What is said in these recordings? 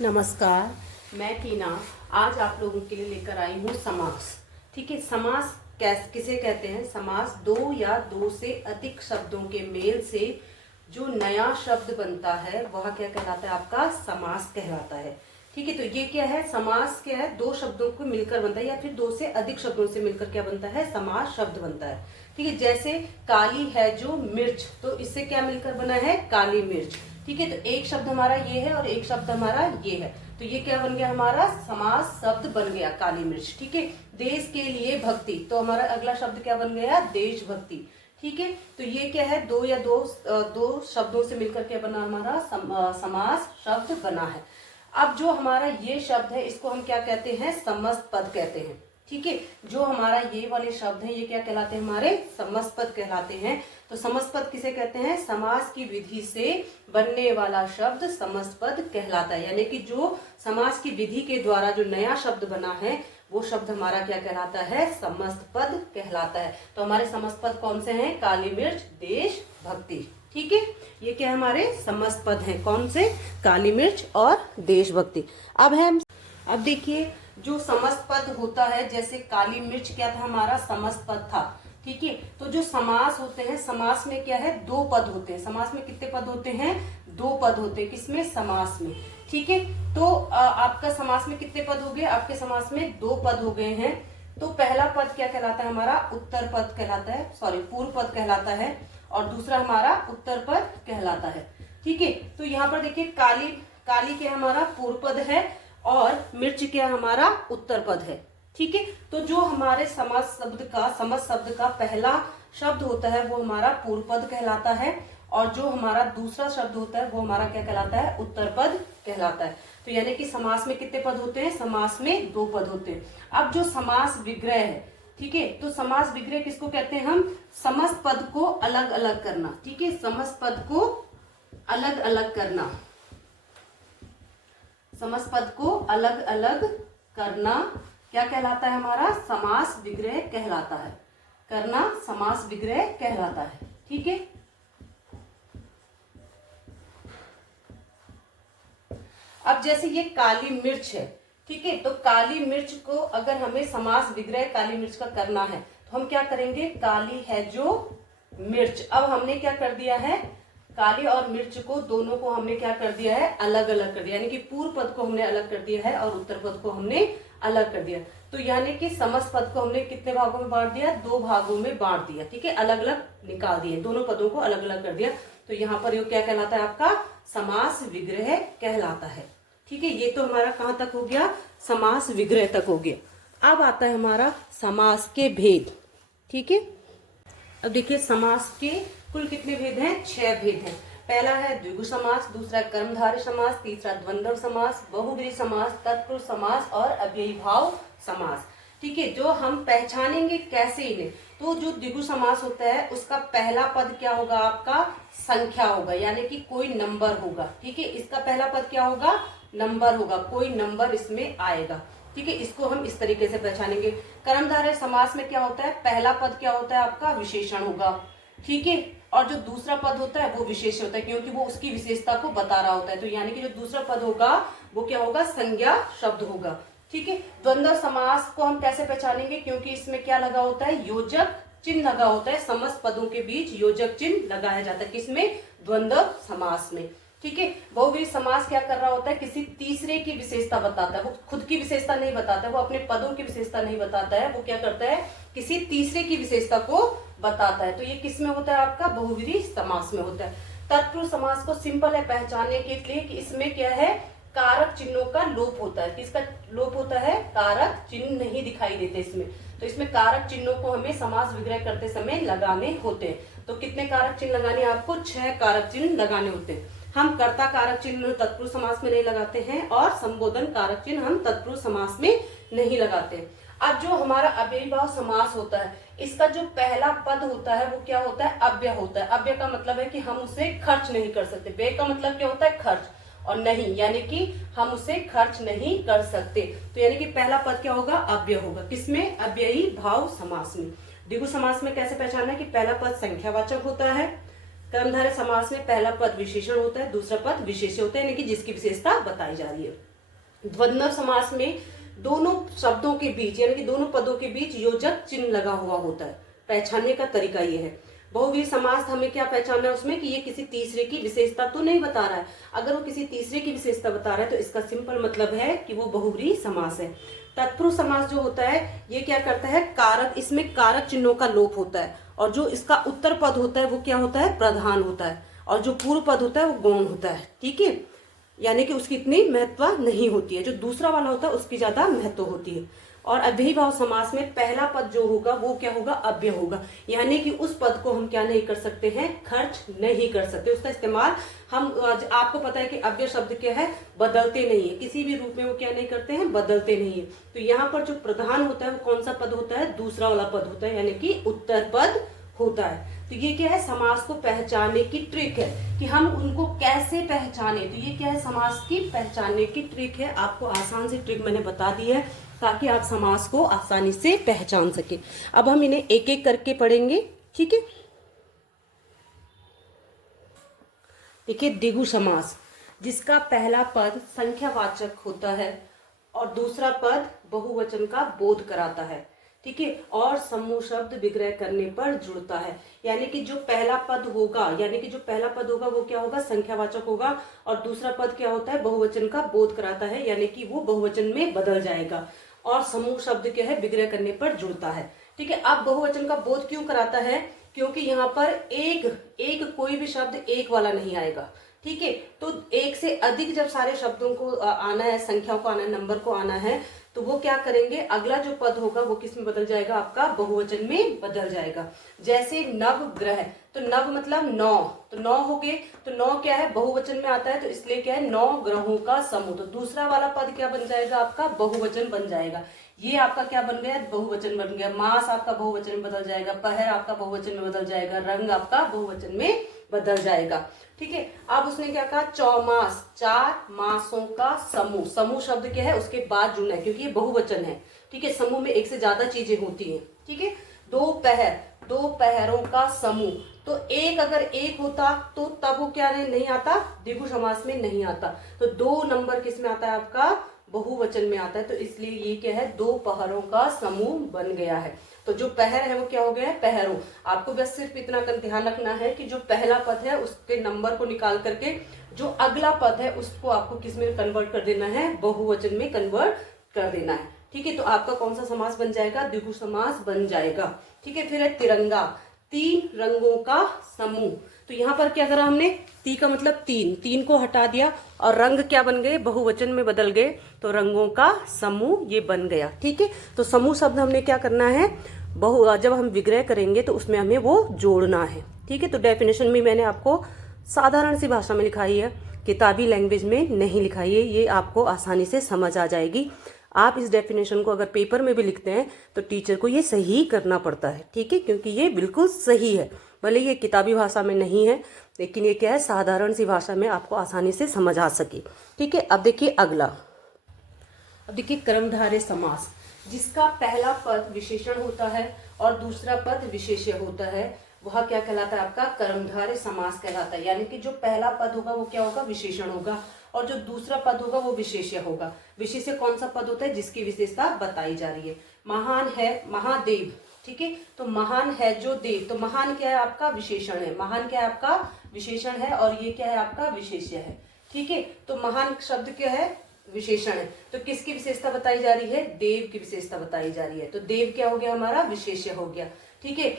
नमस्कार, मैं टीना आज आप लोगों के लिए लेकर आई हूँ समास। ठीक है, समास किसे कहते हैं? समास दो या दो से अधिक शब्दों के मेल से जो नया शब्द बनता है वह क्या कहलाता है? आपका समास कहलाता है। ठीक है, तो ये क्या है? समास क्या है? दो शब्दों को मिलकर बनता है या फिर दो से अधिक शब्दों से मिलकर क्या बनता है? समास शब्द बनता है। ठीक है, जैसे काली है जो मिर्च, तो इससे क्या मिलकर बना है? काली मिर्च। ठीक है, तो एक शब्द हमारा ये है और एक शब्द हमारा ये है, तो ये क्या बन गया? हमारा समास शब्द बन गया काली मिर्च। ठीक है, देश के लिए भक्ति, तो हमारा अगला शब्द क्या बन गया? देशभक्ति। ठीक है, तो ये क्या है? दो या दो शब्दों से मिलकर क्या बना? हमारा समास शब्द बना है। अब जो हमारा ये शब्द है इसको हम क्या कहते हैं? समस्त पद कहते हैं। ठीक है, जो हमारा ये वाले शब्द हैं ये क्या कहलाते हैं? हमारे समस्त पद कहलाते हैं। तो समस्त पद किसे कहते हैं? समास की विधि से बनने वाला शब्द समस्त पद कहलाता है। यानी कि जो समास की विधि के द्वारा जो नया शब्द बना है वो शब्द हमारा क्या कहलाता है? समस्त पद कहलाता है। तो हमारे समस्त पद कौन से हैं? काली मिर्च, देश, भक्ति। ठीक है, ये क्या हमारे समस्त पद हैं? कौन से? काली मिर्च और देशभक्ति। अब देखिए, जो समस्त पद होता है, जैसे काली मिर्च क्या था? हमारा समस्त पद था। ठीक है, तो जो समास होते हैं, समास में क्या है? दो पद होते हैं। समास में कितने पद होते हैं? दो पद होते हैं। किसमें? समास में। ठीक है, तो आपका समास में कितने पद हो गए? आपके समास में दो पद हो गए हैं। तो पहला पद क्या कहलाता है? हमारा उत्तर पद कहलाता है, पूर्व पद कहलाता है, और दूसरा हमारा उत्तर पद कहलाता है। ठीक है, तो यहाँ पर देखिए, काली क्या हमारा पूर्व पद है और मिर्च क्या हमारा उत्तर पद है। ठीक है, तो जो हमारे समस्त शब्द का पहला शब्द होता है वो हमारा पूर्व पद कहलाता है, और जो हमारा दूसरा शब्द होता है वो हमारा क्या कहलाता है? उत्तर पद कहलाता है। तो यानी कि समास में कितने पद होते हैं? समास में दो पद होते हैं। अब जो समास विग्रह है, ठीक है, तो समास विग्रह किसको कहते हैं? हम समस्त पद को अलग अलग करना। ठीक है, समस्त पद को अलग अलग करना, समस्त पद को अलग अलग करना क्या कहलाता है? हमारा समास विग्रह कहलाता है। करना समास विग्रह कहलाता है। ठीक है, अब जैसे ये काली मिर्च है, ठीक है, तो काली मिर्च को अगर हमें समास विग्रह काली मिर्च का करना है तो हम क्या करेंगे? काली है जो मिर्च। अब हमने क्या कर दिया है? काली और मिर्च को दोनों को हमने क्या कर दिया है? अलग अलग कर दिया। यानी कि पूर्व पद को हमने अलग कर दिया है और उत्तर पद को हमने अलग कर दिया। तो यानी कि समस्त पद को हमने कितने भागों में बांट दिया? दो भागों में बांट दिया। ठीक है, अलग अलग निकाल दिए, दोनों पदों को अलग अलग कर दिया। तो यहाँ पर ये क्या कहलाता है? आपका समास विग्रह कहलाता है। ठीक है, ये तो हमारा कहाँ तक हो गया? समास विग्रह तक हो गया। अब आता है हमारा समास के भेद। ठीक है, अब देखिए, समास के कुल कितने भेद हैं? 6 भेद हैं। पहला है द्विगु समास, दूसरा कर्मधारय समास, तीसरा द्वंद्व समास, बहुव्रीहि समास, तत्पुरुष समास और अव्ययी भाव समास। ठीक है, जो हम पहचानेंगे कैसे इन्हें? तो जो द्विगु समास होता है उसका पहला पद क्या होगा? आपका संख्या होगा, यानी कि कोई नंबर होगा। ठीक है, इसका पहला पद क्या होगा? नंबर होगा, कोई नंबर इसमें आएगा। ठीक है, इसको हम इस तरीके से पहचानेंगे। कर्मधारय समास में क्या होता है? पहला पद क्या होता है? आपका विशेषण होगा। ठीक है, और जो दूसरा पद होता है वो विशेष होता है, क्योंकि वो उसकी विशेषता को बता रहा होता है। तो यानी कि जो दूसरा पद होगा वो क्या होगा? संज्ञा शब्द होगा। ठीक है, द्वंद्व समास को हम कैसे पहचानेंगे? क्योंकि इसमें क्या लगा होता है? योजक चिन्ह लगा होता है। समस्त पदों के बीच योजक चिन्ह लगाया जाता है। किसमें? द्वंद्व समास में। ठीक है, बहुव्रीहि समास क्या कर रहा होता है? किसी तीसरे की विशेषता बताता है। वो खुद की विशेषता नहीं बताता है, वो अपने पदों की विशेषता नहीं बताता है, वो क्या करता है? किसी तीसरे की विशेषता को बताता है। तो ये किस में होता है? आपका बहुव्रीहि समास में होता है। तत्पुरुष समास को सिंपल है पहचानने के लिए कि इसमें क्या है? कारक चिन्हों का लोप होता है। किसका लोप होता है? कारक चिन्ह नहीं दिखाई देते इसमें। तो इसमें कारक चिन्हों को हमें समास विग्रह करते समय लगाने होते हैं। तो कितने कारक चिन्ह लगाने? आपको 6 कारक चिन्ह लगाने होते हैं। हम कर्ता कारक चिन्ह तत्पुरुष समास में नहीं लगाते हैं और संबोधन कारक चिन्ह हम तत्पुरुष समास में नहीं लगाते। अब जो हमारा अव्ययी भाव समास होता है, इसका जो पहला पद होता है वो क्या होता है? अव्यय होता है। अव्यय का मतलब है कि हम उसे खर्च नहीं कर सकते। व्यय का मतलब क्या होता है? खर्च, और नहीं यानी कि हम उसे खर्च नहीं कर सकते। तो यानी कि पहला पद क्या होगा? अव्यय होगा। किसमें? अव्ययी भाव समास में। द्विगु समास में कैसे पहचानना है कि पहला पद संख्यावाचक होता है, कर्मधारय समास में पहला पद विशेषण होता है, दूसरा पद विशेष्य होता है, यानी कि जिसकी विशेषता बताई जा रही है। द्वंद्व समास में दोनों शब्दों के बीच यानी कि दोनों पदों के बीच योजक चिन्ह लगा हुआ होता है। पहचानने का तरीका ये है। बहुव्रीहि समास हमें क्या पहचानना है उसमें कि ये किसी तीसरे की विशेषता तो नहीं बता रहा है। अगर वो किसी तीसरे की विशेषता बता रहा है तो इसका सिंपल मतलब है कि वो बहुव्रीहि समास है। तत्पुरुष समास जो होता है ये क्या करता है, कारक, इसमें कारक चिन्हों का लोप होता है और जो इसका उत्तर पद होता है वो क्या होता है, प्रधान होता है, और जो पूर्व पद होता है वो गौण होता है। ठीक है, यानी कि उसकी इतनी महत्व नहीं होती है। जो दूसरा वाला होता है उसकी ज्यादा महत्व होती है। और अव्ययीभाव समास में पहला पद जो होगा वो क्या होगा, अव्यय होगा, यानी कि उस पद को हम क्या नहीं कर सकते हैं, खर्च नहीं कर सकते। उसका इस्तेमाल हम, आपको पता है कि अव्यय शब्द क्या है, बदलते नहीं है, किसी भी रूप में वो क्या नहीं करते हैं, बदलते नहीं है। तो यहाँ पर जो प्रधान होता है वो कौन सा पद होता है, दूसरा वाला पद होता है, यानी कि उत्तर पद होता है। तो ये क्या है, समास को पहचानने की ट्रिक है कि हम उनको कैसे पहचाने। तो ये क्या है, समास की पहचानने की ट्रिक है। आपको आसान सी ट्रिक मैंने बता दी है ताकि आप समास को आसानी से पहचान सके। अब हम इन्हें एक एक करके पढ़ेंगे। ठीक है, देखिए द्विगु समास, जिसका पहला पद संख्यावाचक होता है और दूसरा पद बहुवचन का बोध कराता है। ठीक है, और समूह शब्द विग्रह करने पर जुड़ता है, यानी कि जो पहला पद होगा, यानी कि जो पहला पद होगा वो क्या होगा, संख्यावाचक होगा, और दूसरा पद क्या होता है, बहुवचन का बोध कराता है, यानी कि वो बहुवचन में बदल जाएगा, और समूह शब्द क्या है, विग्रह करने पर जुड़ता है। ठीक है, अब बहुवचन का बोध क्यों कराता है, क्योंकि यहाँ पर एक कोई भी शब्द एक वाला नहीं आएगा। ठीक है, तो एक से अधिक जब सारे शब्दों को आना है, संख्याओं को आना है, नंबर को आना है, तो वो क्या करेंगे, अगला जो पद होगा वो किस में बदल जाएगा, आपका बहुवचन में बदल जाएगा। जैसे नवग्रह, तो नव मतलब 9, तो 9 हो गए, तो 9 क्या है, बहुवचन में आता है, तो इसलिए क्या है, 9 ग्रहों का समूह। तो दूसरा वाला पद क्या बन जाएगा, आपका बहुवचन बन जाएगा। ये आपका क्या बन गया, बहुवचन बन गया। मास आपका बहुवचन में बदल जाएगा, पहर आपका बहुवचन में बदल जाएगा, रंग आपका बहुवचन में बदल जाएगा। ठीक है, अब उसने क्या कहा, चौमास, 4 मासों का समूह। समूह शब्द क्या है, उसके बाद जुड़ना है क्योंकि ये बहुवचन है। ठीक है, समूह में एक से ज्यादा चीजें होती हैं। ठीक है, 2 पहर, 2 पहरों का समूह। तो एक अगर एक होता तो तब वो क्या नहीं आता, द्विगु समास में नहीं आता। तो 2 नंबर किस में आता है, आपका बहुवचन में आता है, तो इसलिए ये क्या है, 2 पहरों का समूह बन गया है। तो जो पहर है वो क्या हो गया है, पहरों। आपको बस सिर्फ इतना कर ध्यान रखना है कि जो पहला पद है उसके नंबर को निकाल करके जो अगला पद है उसको आपको किस में कन्वर्ट कर देना है, बहुवचन में कन्वर्ट कर देना है। ठीक है, तो आपका कौन सा समास बन जाएगा, द्विगु समास बन जाएगा। ठीक है, फिर है तिरंगा, 3 रंगों का समूह। तो यहाँ पर क्या करा हमने, ती का मतलब 3 को हटा दिया और रंग क्या बन गए, बहुवचन में बदल गए, तो रंगों का समूह ये बन गया। ठीक है, तो समूह शब्द हमने क्या करना है, जब हम विग्रह करेंगे तो उसमें हमें वो जोड़ना है। ठीक है, तो डेफिनेशन में मैंने आपको साधारण सी भाषा में लिखाई है, किताबी लैंग्वेज में नहीं लिखाई है, ये आपको आसानी से समझ आ जाएगी। आप इस डेफिनेशन को अगर पेपर में भी लिखते हैं तो टीचर को ये सही करना पड़ता है। ठीक है, क्योंकि ये बिल्कुल सही है, भले ये किताबी भाषा में नहीं है लेकिन ये क्या है, साधारण सी भाषा में आपको आसानी से समझ आ सके। ठीक है, अब देखिए अगला, अब देखिए कर्मधारय समास, जिसका पहला पद विशेषण होता है और दूसरा पद विशेष्य होता है, वह क्या कहलाता है, आपका कर्मधारय समास कहलाता है। यानी कि जो पहला पद होगा वो क्या होगा, विशेषण होगा, और जो दूसरा पद होगा वो विशेष्य होगा। विशेष्य कौन सा पद होता है, जिसकी विशेषता बताई जा रही है। महान है, महादेव। ठीक है, तो महान है जो देव, तो महान क्या है, आपका विशेषण है, महान क्या है, आपका विशेषण है, और ये क्या है, आपका विशेष्य है। ठीक है, तो महान शब्द क्या है, विशेषण है, तो किसकी विशेषता बताई जा रही है, देव की विशेषता बताई जा रही है, तो देव क्या हो गया, हमारा विशेष्य हो गया। ठीक है,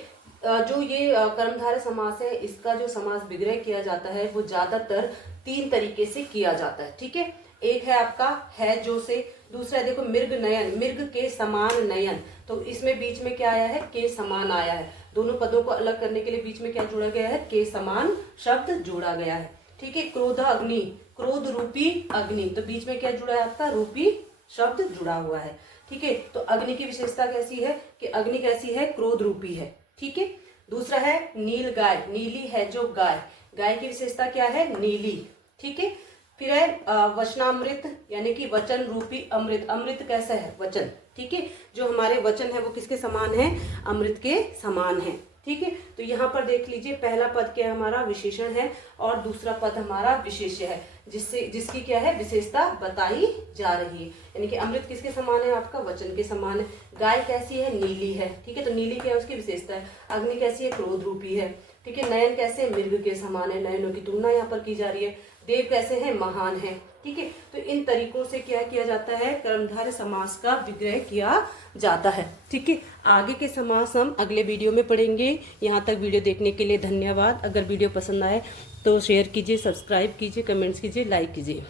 जो ये कर्मधारय समास है, इसका जो समास विग्रह किया जाता है वो ज्यादातर 3 तरीके से किया जाता है। ठीक है, एक है आपका है जो से, दूसरा है देखो मृग नयन, मृग के समान नयन, तो इसमें बीच में क्या आया है, के समान आया है। दोनों पदों को अलग करने के लिए बीच में क्या जोड़ा गया है, के समान शब्द जोड़ा गया है। ठीक है, क्रोध अग्नि, क्रोध रूपी अग्नि, तो बीच में क्या जुड़ा है, आपका रूपी शब्द जुड़ा हुआ है। ठीक है, तो अग्नि की विशेषता कैसी है कि अग्नि कैसी है, क्रोध रूपी है। ठीक है, दूसरा है नील गाय, नीली है जो गाय, गाय की विशेषता क्या है, नीली। ठीक है, फिर है वचनामृत, यानी कि वचन रूपी अमृत, अमृत कैसा है, वचन। ठीक है, जो हमारे वचन है वो किसके समान है, अमृत के समान है। ठीक है। तो यहाँ पर देख लीजिए, पहला पद क्या है हमारा, विशेषण है, और दूसरा पद हमारा विशेष्य है, जिसकी क्या है, विशेषता बताई जा रही है। यानी कि अमृत किसके समान है, आपका वचन के समान है। गाय कैसी है, नीली है, ठीक है, तो नीली क्या है, उसकी विशेषता है। अग्नि कैसी है, क्रोध रूपी है, ठीक है। नयन कैसे, मृग के समान है, नयनों की तुलना यहाँ पर की जा रही है। देव कैसे हैं, महान है, ठीक है। तो इन तरीकों से क्या किया जाता है, कर्मधारय समास का विग्रह किया जाता है, ठीक है। आगे के समास हम अगले वीडियो में पढ़ेंगे। यहाँ तक वीडियो देखने के लिए धन्यवाद। अगर वीडियो पसंद आए तो शेयर कीजिए, सब्सक्राइब कीजिए, कमेंट्स कीजिए, लाइक कीजिए।